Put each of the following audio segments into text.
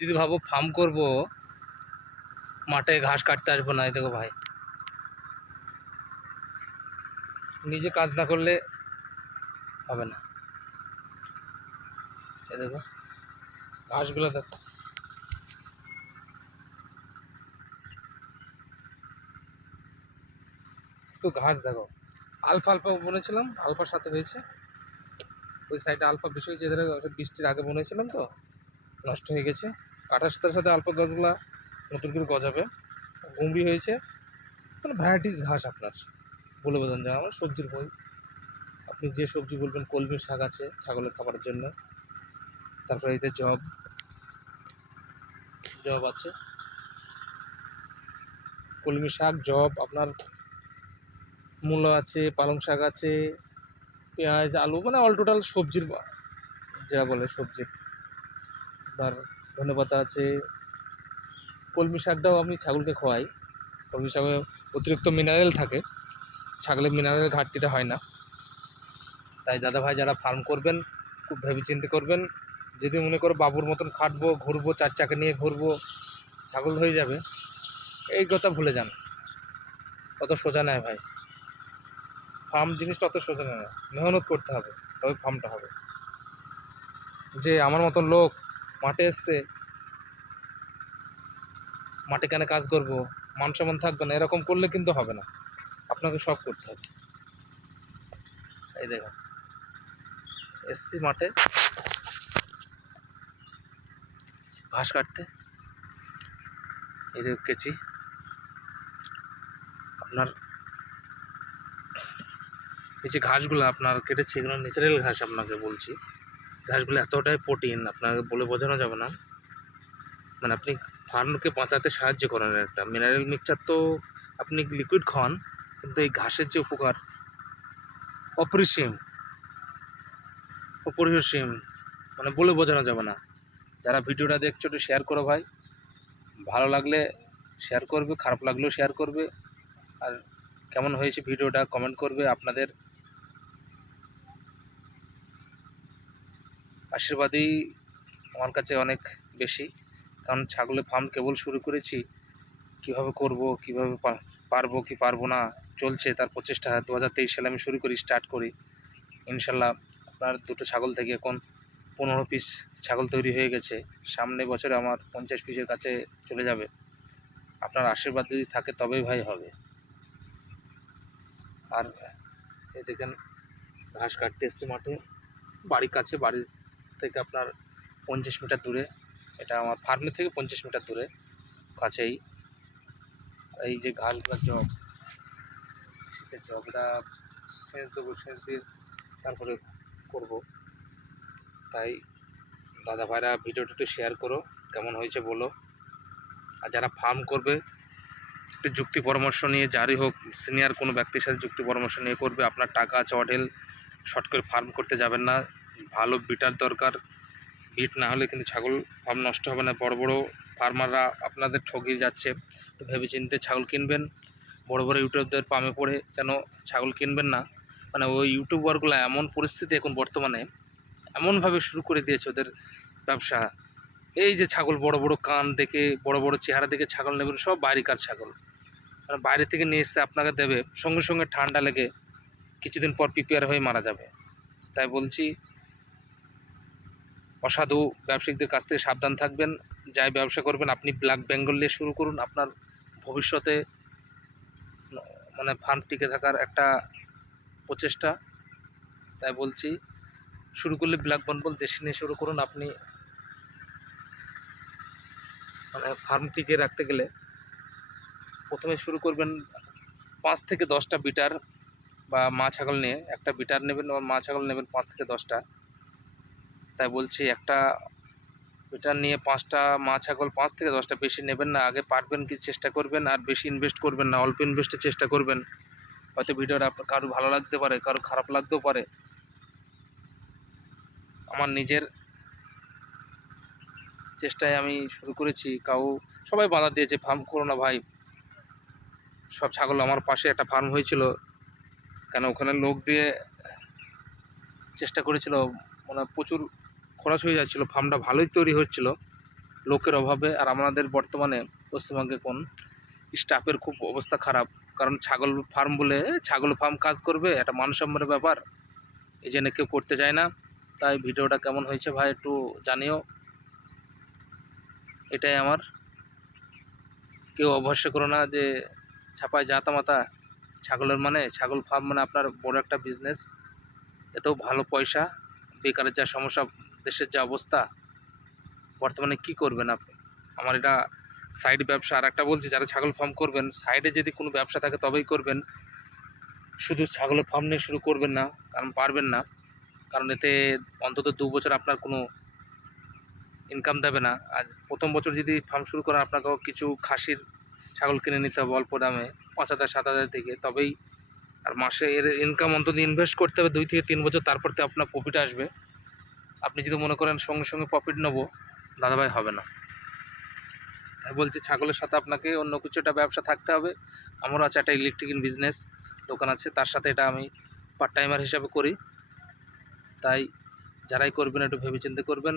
যদি ভাবো ফার্ম করব, মাঠে ঘাস কাটতে আসব না দেখো ভাই। নিজে কাজ না করলে হবে না। এই দেখো, ঘাসগুলো দেখো। তো ঘাস দেখো। আলফা আলফা বনেছিলাম, আলফার সাথে হয়েছে। ওই সাইডে আলফা বেশি হয়েছে বৃষ্টির আগে বনেছিলাম তো। নষ্ট হয়ে গেছে। কাটার সাথে সাথে আলফা গাছগুলা নতুন করে গজাবে। গুমড়ি হয়েছে। মানে ভ্যারাইটিস ঘাস আপনার। বলে বোঝান যায় আমার সবজির বই। আপনি যে সবজি বলবেন, কলমি শাক আছে ছাগলের খাবারের জন্য। তারপরে এতে জব। জব আছে। কলমি শাক, জব, আপনার মূলো আছে, পালং শাক আছে, পেঁয়াজ, আলু মানে অল টোটাল সবজির যেটা বলে সবজি। আপনার ধনে পাতা আছে। কলমি শাকটাও আমি ছাগলকে খোয়াই। কলমি শাকে অতিরিক্ত মিনারেল থাকে। ছাগলের মিনারেল ঘাটতিটা হয় না। তাই দাদা ভাই যারা ফার্ম করবেন, খুব ভেবেচিন্তে করবেন, যদি মনে করো বাবুর মতন খাটবো, ঘুরবো, চার চাকা নিয়ে ঘুরবো, ছাগল হয়ে যাবে, এই কথা ভুলে যান। অত সোজা নয় ভাই। ফার্ম জিনিসটা অত সোজা নয়। মেহনত করতে হবে, তবে ফার্মটা হবে। যে আমার মতন লোক মাঠে এসছে। মাঠে কেন কাজ করব? মান সম্মান থাকবে না, এরকম করলে কিন্তু হবে না। আপনাকে সব করতে হবে। এই দেখুন। এসছি মাঠে। ঘাস কাটতে। যে কেচি। আপনার এই যে ঘাসগুলো আপনার কেটেছে, এগুলো ন্যাচারাল ঘাস আপনাকে বলছি। ঘাসগুলো এতটাই প্রোটিন আপনাকে বলে বোঝানো যাবে না। মানে আপনি ফার্মকে বাঁচাতে সাহায্য করেন একটা। মিনারেল মিক্সচার তো আপনি লিকুইড খাওয়ান কিন্তু এই ঘাসের যে উপকার, অপরিসীম অপরিসীম মানে বলে বোঝানো যাবে না। যারা ভিডিওটা দেখছ, একটু শেয়ার করো ভাই। ভালো লাগলে শেয়ার করবে, খারাপ লাগলেও শেয়ার করবে। আর কেমন হয়েছে ভিডিওটা কমেন্ট করবে। আপনাদের আশীর্বাদই আমার কাছে অনেক বেশি। কারণ ছাগলের ফার্ম কেবল শুরু করেছি, কীভাবে করব, কীভাবে পারব, কি পারব না, চলছে। তার প্রচেষ্টা দু হাজার তেইশ সালে আমি শুরু করি স্টার্ট করি। ইনশাল্লাহ আপনার দুটো ছাগল থেকে এখন পনেরো পিস ছাগল তৈরি হয়ে গেছে। সামনে বছরে আমার পঞ্চাশ পিসের কাছে চলে যাবে। আপনার আশীর্বাদ যদি থাকে তবেই ভাই হবে। আর এ দেখেন, ঘাস কাটতে এসছে মাঠে। বাড়ির কাছে বাড়ি থেকে আপনার পঞ্চাশ মিটার দূরে, এটা আমার ফার্মের থেকে পঞ্চাশ মিটার দূরে, কাছেই এই যে ঘাসগুলোর জব শীতের জবটা সেচ দেবো, সেচ দিয়ে তারপরে করব। তাই দাদা ভাইরা ভিডিওটা একটু শেয়ার করো, কেমন হয়েছে বলো। আর যারা ফার্ম করবে, একটু যুক্তি পরামর্শ নিয়ে, যারই হোক সিনিয়র কোনো ব্যক্তির সাথে যুক্তি পরামর্শ নিয়ে করবে, আপনার টাকা আছে অঢেল, শর্ট করে ফার্ম করতে যাবেন না। ভালো বিটার দরকার। বিট না হলে কিন্তু ছাগল ফার্ম নষ্ট হবে না। বড় বড় ফার্মাররা আপনাদের ঠকিয়ে যাচ্ছে। একটু ভেবেচিন্তে ছাগল কিনবেন। বড় বড় ইউটিউবদের পামে পড়ে কেন ছাগল কিনবেন না। মানে ওই ইউটিউবারগুলো এমন পরিস্থিতি এখন বর্তমানে এমনভাবে শুরু করে দিয়েছে ওদের ব্যবসা। এই যে ছাগল বড় বড় কান দেখে, বড় বড় চেহারা দেখে ছাগল নেবেন, সব বাইরেকার ছাগল। মানে বাইরে থেকে নিয়ে এসে আপনাকে দেবে। সঙ্গে সঙ্গে ঠান্ডা লেগে কিছুদিন পর প্রিপেয়ার হয়ে মারা যাবে। তাই বলছি অসাধু ব্যবসায়িকদের কাছ থেকে সাবধান থাকবেন, যাই ব্যবসা করবেন, আপনি ব্ল্যাক বেঙ্গল দিয়ে শুরু করুন, আপনার ভবিষ্যতে মানে ফার্ম টিকে থাকার একটা প্রচেষ্টা। তাই বলছি, শুরু করলে ব্ল্যাক বেঙ্গল দেশি নিয়ে শুরু করুন, আপনি মানে ফার্ম টিকে রাখতে গেলে প্রথমে শুরু করবেন পাঁচ থেকে দশটা বিটার বা মা ছাগল নিয়ে, একটা বিটার নেবেন বা মা ছাগল নেবেন পাঁচ থেকে দশটা। তাই বলছি একটা বিটার নিয়ে পাঁচটা মা ছাগল পাঁচ থেকে দশটা বেশি নেবেন না, আগে পারবেন কি চেষ্টা করবেন আর বেশি ইনভেস্ট করবেন না, অল্প ইনভেস্টের চেষ্টা করবেন। হয়তো ভিডিওটা আপনার কারও ভালো লাগতে পারে কারও খারাপ লাগতেও পারে। আমার নিজের চেষ্টায় আমি শুরু করেছি, কাউ সবাই বাধা দিয়েছে ফার্ম করো না ভাই। সব ছাগল আমার পাশে একটা ফার্ম হয়েছিল, কেন ওখানে লোক দিয়ে চেষ্টা করেছিল মানে প্রচুর খরচ হয়ে যাচ্ছিল ফার্মটা ভালোই তৈরি হচ্ছিল, লোকের অভাবে। আর আমাদের বর্তমানে পশ্চিমবঙ্গে কোন স্টাফের খুব অবস্থা খারাপ, কারণ ছাগল ফার্ম বলে, ছাগল ফার্ম কাজ করবে একটা মানসম্মানের ব্যাপার, এই জন্য কেউ করতে চায় না। তাই ভিডিওটা কেমন হয়েছে ভাই একটু জানিও। এটাই আমার। কেউ অভ্যাস করো না যে, ছাপায় জাতা মাতা ছাগলের মানে ছাগল ফার্ম মানে আপনার বড় একটা বিজনেস এতেও ভালো পয়সা, বেকারের যা সমস্যা, দেশের যা অবস্থা, বর্তমানে কি করবেন আপনি? আমার এটা সাইড ব্যবসা আর একটা বলছি, যারা ছাগল ফার্ম করবেন সাইডে যদি কোনো ব্যবসা থাকে তবেই করবেন। শুধু ছাগলের ফার্ম নিয়ে শুরু করবেন না, কারণ পারবেন না। কারণ এতে অন্তত দু বছর আপনার কোনো ইনকাম দেবে না। আর প্রথম বছর যদি ফার্ম শুরু করেন, আপনাকেও কিছু খাসির ছাগল কিনে নিতে হবে অল্প দামে পাঁচ হাজার সাত হাজার থেকে, তবেই আর মাসে এর ইনকাম অন্তত ইনভেস্ট করতে হবে দুই থেকে তিন বছর, তারপর তো আপনার প্রফিট আসবে। আপনি যদি মনে করেন সঙ্গে সঙ্গে প্রফিট নেব, দাদাভাই হবে না। তাই বলছি ছাগলের সাথে আপনাকে অন্য কিছু একটা ব্যবসা থাকতে হবে। আমারও আছে একটা ইলেকট্রিক্যাল বিজনেস দোকান আছে, তার সাথে এটা আমি পার্ট টাইমার হিসাবে করি। তাই যারাই করবেন একটু ভেবেচিন্তে করবেন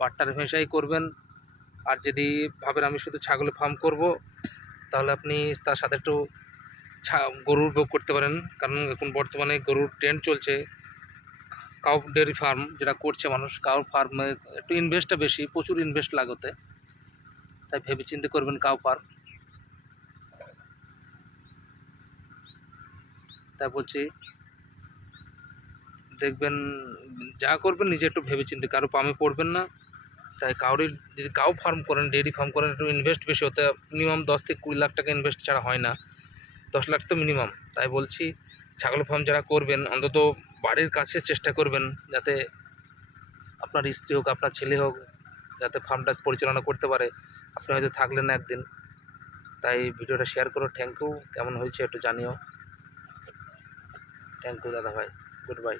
পার্ট টাইম হিসাবেই করবেন। আর যদি ভাবেন আমি শুধু ছাগলের ফার্ম করব, তাহলে আপনি তার সাথে একটু গরুর ভোগ করতে পারেন। কারণ এখন বর্তমানে গরুর ট্রেন্ড চলছে। কাউ ডেয়ারি ফার্ম যেটা করছে মানুষ কাউ ফার্মে একটু ইনভেস্টটা বেশি, প্রচুর ইনভেস্ট লাগতে। তাই ভেবে চিন্তে করবেন কাউ ফার্ম তাই বলছি, দেখবেন, যা করবেন নিজে একটু ভেবে চিন্তে। কারও পামে পড়বেন না। তাই কাউরির যদি কাউ ফার্ম করেন ডেয়ারি ফার্ম করেন, একটু ইনভেস্ট বেশি হতে মিনিমাম দশ থেকে কুড়ি লাখ টাকা ইনভেস্ট ছাড়া হয় না। দশ লাখ তো মিনিমাম। তাই বলছি, ছাগল ফার্ম যারা করবেন, অন্তত বাড়ির কাছে চেষ্টা করবেন যাতে আপনার স্ত্রী হোক, আপনার ছেলে হোক, যাতে ফার্মটা পরিচালনা করতে পারে। আপনি হয়তো থাকলেন একদিন। তাই ভিডিওটা শেয়ার করো। থ্যাংক ইউ কেমন হয়েছে একটু জানিও। থ্যাংক ইউ দাদা ভাই গুড বাই